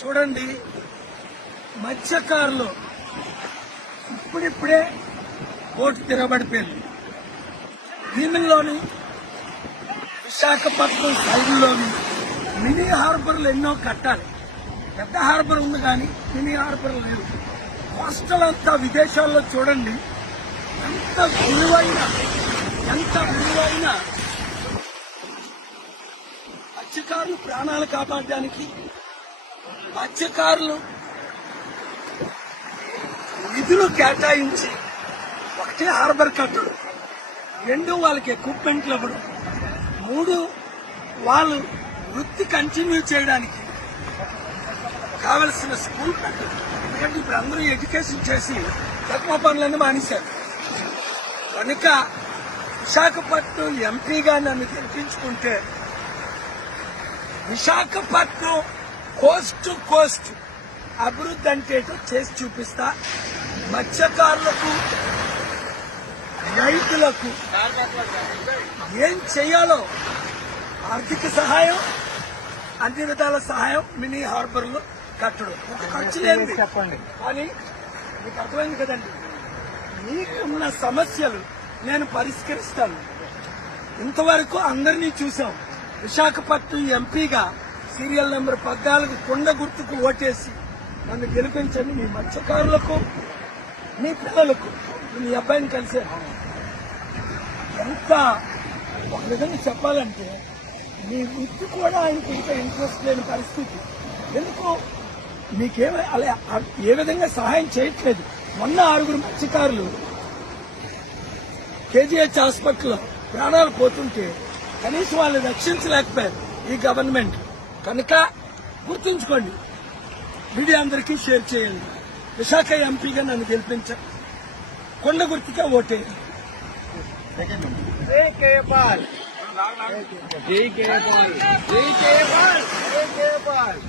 చూడండి, మత్స్యకారులు ఇప్పుడిప్పుడే బోటు తిరగబడిపోయింది. భీమిల్లోని విశాఖపట్నం సైడ్లోని మినీ హార్బర్లు ఎన్నో కట్టాలి. పెద్ద హార్బర్ ఉంది కానీ మినీ హార్బర్ లేదు. కోస్టల్ అంతా విదేశాల్లో చూడండి ఎంత విలువైన మత్స్యకారులు ప్రాణాలు కాపాడడానికి మత్స్యకారులు నిధులు కేటాయించి ఒకటే హార్బర్ కట్టడు, 2 వాళ్ళకి ఎక్విప్మెంట్లు ఇవ్వడం, 3 వాళ్ళు వృత్తి కంటిన్యూ చేయడానికి కావలసిన స్కూల్ పెట్టడం. ఎందుకంటే ఇప్పుడు అందరూ ఎడ్యుకేషన్ చేసి తక్కువ పనులన్నీ మానేశారు. కనుక విశాఖపట్నం ఎంపీగా నన్ను గెలిపించుకుంటే విశాఖపట్నం కోస్ట్ టు కోస్ట్ అభివృద్ధి అంటే చేసి చూపిస్తా. మత్స్యకారులకు, రైతులకు ఏం చేయాలో ఆర్థిక సహాయం, అన్ని విధాల సహాయం, మినీ హార్బర్లు కట్టడం. ఖర్చు లేదు చెప్పండి, కానీ మీకు అర్థమైంది కదండి. మీకున్న సమస్యలు నేను పరిష్కరిస్తాను. ఇంతవరకు అందరినీ చూసాం. విశాఖపట్నం ఎంపీగా సీరియల్ నెంబర్ 14 కొండ గుర్తుకు ఓటేసి నన్ను గెలిపించండి. మీ మత్స్యకారులకు, మీ పిల్లలకు, మీ అబ్బాయిని కలిసే ఎంత ఒక విధంగా చెప్పాలంటే మీ వృత్తి కూడా ఆయనకి ఇంకా ఇంట్రెస్ట్ లేని పరిస్థితి. ఎందుకు మీకేమో అలా ఏ విధంగా సహాయం చేయట్లేదు. మొన్న 6 మత్స్యకారులు కేజీహెచ్ హాస్పిటల్లో ప్రాణాలు పోతుంటే కనీసం వాళ్ళు రక్షించలేకపోయారు ఈ గవర్నమెంట్. కనుక గుర్తుంచుకోండి, మీడియా అందరికీ షేర్ చేయండి. విశాఖ ఎంపీగా నన్ను గెలిపించండి, కొండ గుర్తుగా ఓటేయండి. జై కేపాల్, జై కేపాల్, జై కేపాల్, జై కేపాల్.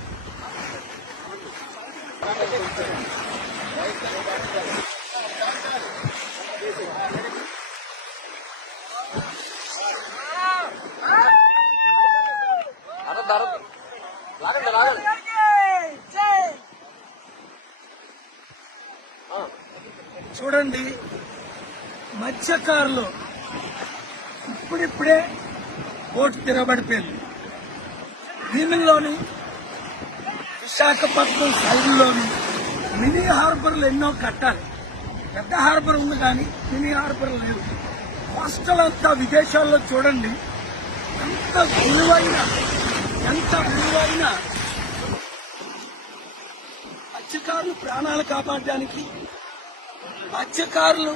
చూడండి, మత్స్యకారులు ఇప్పుడిప్పుడే బోటు తిరగబడిపోయింది. భీమిల్లోని విశాఖపట్నం సైడ్లోని మినీ హార్బర్లు ఎన్నో కట్టాలి. పెద్ద హార్బర్ ఉంది కానీ మినీ హార్బర్ లేదు. కోస్టల్ అంతా విదేశాల్లో చూడండి ఎంత విలువైన మత్స్యకారులు ప్రాణాలు కాపాడడానికి మత్స్యకారులు